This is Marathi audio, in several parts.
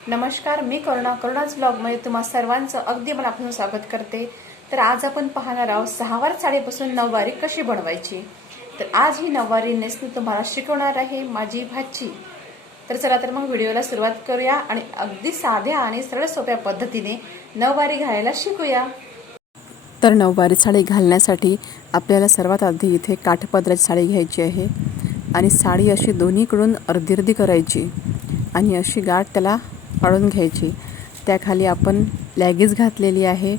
नमस्कार मी करुणा. करुणाच ब्लॉगमध्ये तुम्हा सर्वांचं अगदी मनापासून स्वागत करते. तर आज आपण पाहणार आहोत सहावार साडीपासून नऊवारी कशी बनवायची. तर आज ही नऊवारी नेसणी तुम्हाला शिकवणार आहे माझी भाची. तर चला तर मग व्हिडिओला सुरुवात करूया आणि अगदी साध्या आणि सरळ सोप्या पद्धतीने नऊवारी घालायला शिकूया. तर नऊवारी साडी घालण्यासाठी आपल्याला सर्वात आधी इथे काठपदराची साडी घ्यायची आहे आणि साडी अशी दोन्हीकडून अर्धी अर्धी करायची आणि अशी गाठ त्याला काढून घ्यायची. त्याखाली आपण लॅगीज घातलेली आहे.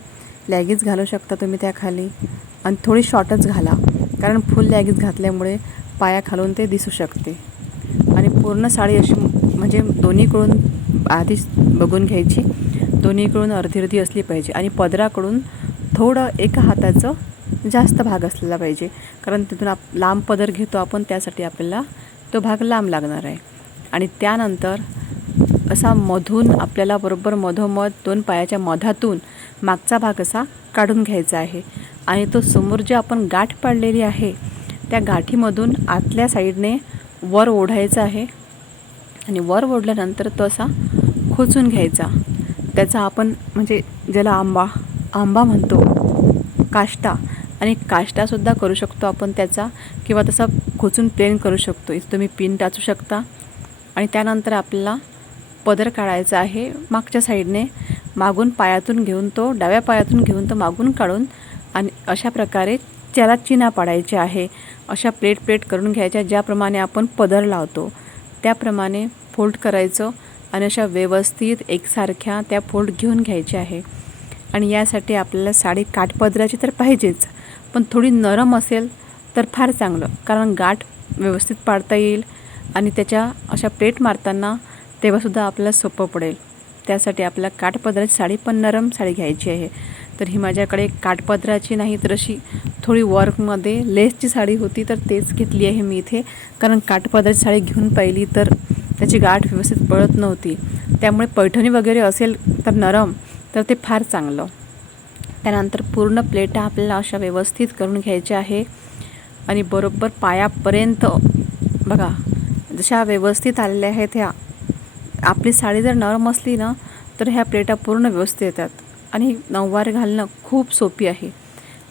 लॅगीज घालू शकता तुम्ही त्याखाली. आणि थोडी शॉर्टच घाला. कारण फुल लॅगीज घातल्यामुळे पायाखालून ते दिसू शकते. आणि पूर्ण साडी अशी म्हणजे दोन्हीकडून आधीच बघून घ्यायची. दोन्हीकडून अर्धी अर्धी असली पाहिजे. आणि पदराकडून थोडं एका हाताचं जास्त भाग असलेला पाहिजे. कारण तिथून आप लांब पदर घेतो आपण त्यासाठी आपल्याला तो भाग लांब लागणार आहे. आणि त्यानंतर असा मधून आपल्याला बरोबर मधोमध दोन पायाच्या मधातून मागचा भाग असा काढून घ्यायचा आहे. आणि तो समोर जे आपण गाठ पाडलेली आहे त्या गाठीमधून आतल्या साईडने वर ओढायचा आहे. आणि वर ओढल्यानंतर तो असा खोचून घ्यायचा. त्याचा आपण म्हणजे ज्याला आंबा आंबा म्हणतो काष्टा. आणि काष्टासुद्धा करू शकतो आपण त्याचा किंवा तसा खोचून प्लेन करू शकतो. इथं तुम्ही पिन टाचू शकता. आणि त्यानंतर आपल्याला पदर काढायचा आहे. मागच्या साईडने मागून पायातून घेऊन तो डाव्या पायातून घेऊन तो मागून काढून आणि अशा प्रकारे त्याला चिना पाडायची आहे. अशा प्लेट प्लेट करून घ्यायच्या ज्याप्रमाणे आपण पदर लावतो त्याप्रमाणे फोल्ड करायचं आणि अशा व्यवस्थित एकसारख्या त्या फोल्ड घेऊन घ्यायच्या आहे. आणि यासाठी आपल्याला साडी काठपदराची तर पाहिजेच पण थोडी नरम असेल तर फार चांगलं कारण गाठ व्यवस्थित पाडता येईल आणि त्याच्या अशा प्लेट मारताना तेव्हासुद्धा आपल्याला सोपं पडेल. त्यासाठी आपल्याला काठपदराची साडी पण नरम साडी घ्यायची आहे. तर ही माझ्याकडे काठपदराची नाही तर अशी थोडी वर्कमध्ये लेसची साडी होती तर तेच घेतली आहे मी इथे. कारण काठपदराची साडी घेऊन पाहिली तर त्याची गाठ व्यवस्थित पळत नव्हती. त्यामुळे पैठणी वगैरे असेल तर नरम तर ते फार चांगलं. त्यानंतर पूर्ण प्लेटा आपल्याला अशा व्यवस्थित करून घ्यायच्या आहे. आणि बरोबर पायापर्यंत बघा जशा व्यवस्थित आलेल्या आहेत ह्या आपली साडी जर नरम असली ना तर ह्या प्लेटा पूर्ण व्यवस्थित येतात. आणि नऊवार घालणं खूप सोपी आहे.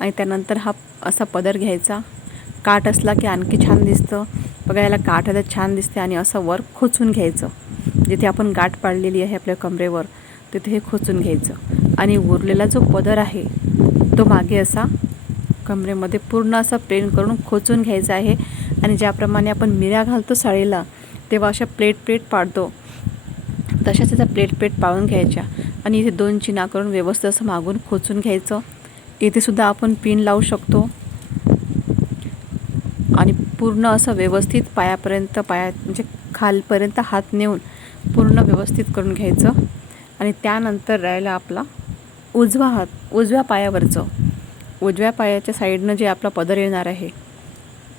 आणि त्यानंतर हा असा पदर घ्यायचा. काठ असला की आणखी छान दिसतं. बघायला काठ आता छान दिसते आणि असं वर खोचून घ्यायचं. जिथे आपण गाठ पाडलेली आहे आपल्या कमरेवर तिथे हे खोचून घ्यायचं. आणि उरलेला जो पदर आहे तो मागे असा कमरेमध्ये पूर्ण असा प्लेन करून खोचून घ्यायचा आहे. आणि ज्याप्रमाणे आपण मिऱ्या घालतो साडीला तेव्हा अशा प्लेट प्लेट पाडतो. तशाच त्याचा प्लेट प्लेट पाळून घ्यायच्या आणि इथे दोन चिना करून व्यवस्थित असं मागून खोचून घ्यायचं. इथेसुद्धा आपण पिन लावू शकतो. आणि पूर्ण असं व्यवस्थित पायापर्यंत पाया म्हणजे खालपर्यंत हात नेऊन पूर्ण व्यवस्थित करून घ्यायचं. आणि त्यानंतर राहिला आपला उजवा हात उजव्या पायावरचं. उजव्या पायाच्या साईडनं जे आपला पदर येणार आहे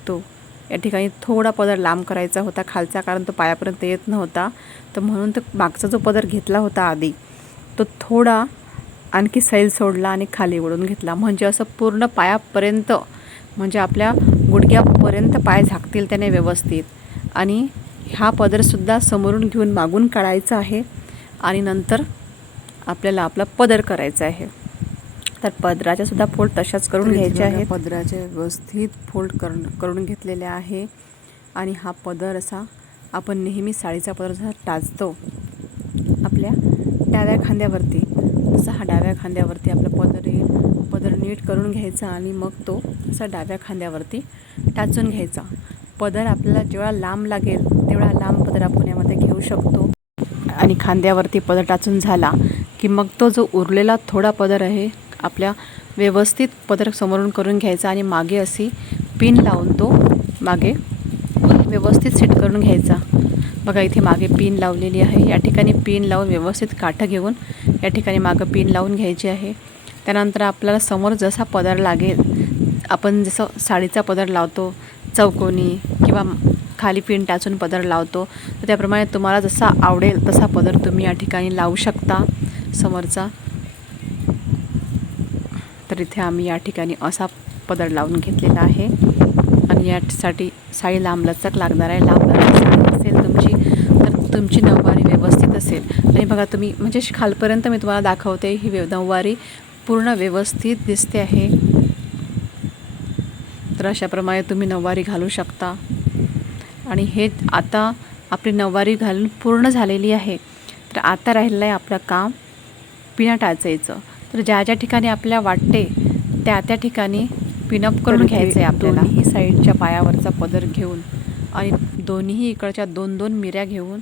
तो या ठिकाणी थोडा पदर लांब करायचा होता. खालचा कारण तो पायापर्यंत येत नव्हता. तर म्हणून तो मागचा जो पदर घेतला होता आधी तो थोडा आणखी सैल सोडला आणि खाली ओढून घेतला. म्हणजे असं पूर्ण पायापर्यंत म्हणजे आपल्या गुडघ्यापर्यंत पाय झाकतील त्याने व्यवस्थित. आणि हा पदरसुद्धा समोरून घेऊन मागून काढायचा आहे. आणि नंतर आपल्याला आपला पदर करायचा आहे. तर पदराच्या सुद्धा फोल्ड तशाच करून घ्यायच्या आहेत. पदराचे व्यवस्थित फोल्ड करून करून घेतलेले आहे. आणि हा पदर असा आपण नेहमी साडीचा पदर जसा टाचतो आपल्या डाव्या खांद्यावरती तसा हा डाव्या खांद्यावरती आपला पदर येईल. पदर नीट करून घ्यायचा आणि मग तो असा डाव्या खांद्यावरती टाचून घ्यायचा. पदर आपल्याला जेवढा लांब लागेल तेवढा लांब पदर आपण यामध्ये घेऊ शकतो. आणि खांद्यावरती पदर टाचून झाला की मग तो जो उरलेला थोडा पदर आहे आपल्या व्यवस्थित पदर समोरून करून घ्यायचा आणि मागे अशी पिन लावून तो मागे व्यवस्थित सेट करून घ्यायचा. बघा इथे मागे पिन लावलेली आहे. या ठिकाणी पिन लावून व्यवस्थित काठं घेऊन या ठिकाणी मागं पिन लावून घ्यायची आहे. त्यानंतर आपल्याला समोर जसा पदर लागेल आपण जसं साडीचा पदर लावतो चौकोनी किंवा खाली पिन टाचून पदर लावतो तर त्याप्रमाणे तुम्हाला जसा आवडेल तसा पदर तुम्ही या ठिकाणी लावू शकता समोरचा. तर इथे आम्ही या ठिकाणी असा पदर लावून घेतलेला आहे. आणि यासाठी साडी लांब लचक लागणार आहे. लांब लचक साडी असेल तुमची तर तुमची नऊवारी व्यवस्थित असेल. आणि बघा तुम्ही म्हणजे खालपर्यंत मी तुम्हाला दाखवते ही व्यव नऊवारी पूर्ण व्यवस्थित दिसते आहे. तर अशाप्रमाणे तुम्ही नऊवारी घालू शकता. आणि हे आता आपली नऊवारी घालून पूर्ण झालेली आहे. तर आता राहिलेलं आहे आपलं काम पिना टाचायचं तर ज्या ज्या ठिकाणी आपल्याला वाटते त्या त्या ठिकाणी पिनअप करून घ्यायचं आहे आपल्याला. दोन्ही साईडच्या पायावरचा पदर घेऊन आणि दोन्ही इकडच्या दोन दोन मिऱ्या घेऊन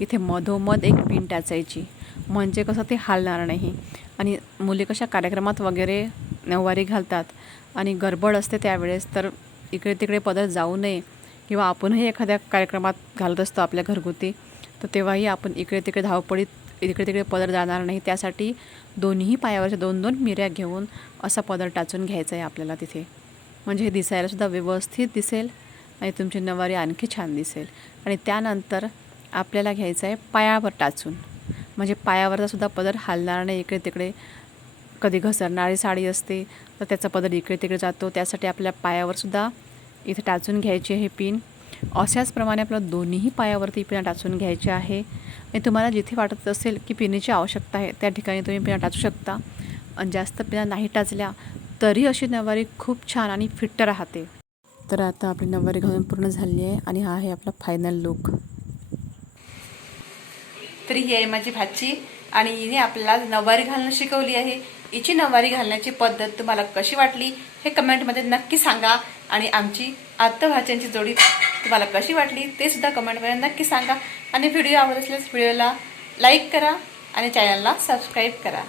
इथे मधोमध एक पिन टाचायची. म्हणजे कसं ते हालणार नाही. आणि मुली कशा कार्यक्रमात वगैरे नऊवारी घालतात आणि गडबड असते त्यावेळेस तर इकडे तिकडे पदर जाऊ नये किंवा आपणही एखाद्या कार्यक्रमात घालत असतो आपल्या घरगुती तर तेव्हाही आपण इकडे तिकडे धावपळीत इकडे तिकडे पदर जाणार नाही त्यासाठी दोन्ही पायावरच्या दोन दोन मिऱ्या घेऊन असा पदर टाचून घ्यायचा आहे आपल्याला तिथे. म्हणजे हे दिसायलासुद्धा व्यवस्थित दिसेल आणि तुमची नवारी आणखी छान दिसेल. आणि त्यानंतर आपल्याला घ्यायचं आहे पायावर टाचून. म्हणजे पायावरचासुद्धा पदर हालणार नाही इकडे तिकडे कधी घसरणारी साडी असते तर त्याचा पदर इकडे तिकडे जातो. त्यासाठी आपल्या पायावरसुद्धा इथे टाचून घ्यायची हे पिन. अशाचप्रमाणे आपलं आपल्याला दोन्हीही पायावरती पिना टाचून घ्यायचे आहे. आणि तुम्हाला जिथे वाटत असेल की पिण्याची आवश्यकता आहे त्या ठिकाणी तुम्ही पिना टाचू शकता. आणि जास्त पिना नाही टाचल्या तरी अशी नवारी खूप छान आणि फिट्ट राहते. तर आता आपली नवारी घालून पूर्ण झाली आहे आणि हा आहे आपला फायनल लुक तर ही आहे माझी भाची आणि हिने आपल्याला नवारी घालणं शिकवली आहे. हिची नवारी घालण्याची पद्धत तुम्हाला कशी वाटली हे कमेंटमध्ये नक्की सांगा. आणि आमची आत्ताभाच्यांची जोडी तुम्हाला कशी वाटली ते सुद्धा कमेंटमध्ये नक्की सांगा. आणि व्हिडिओ आवडत असल्यास व्हिडिओला लाईक करा आणि चॅनलला सबस्क्राईब करा.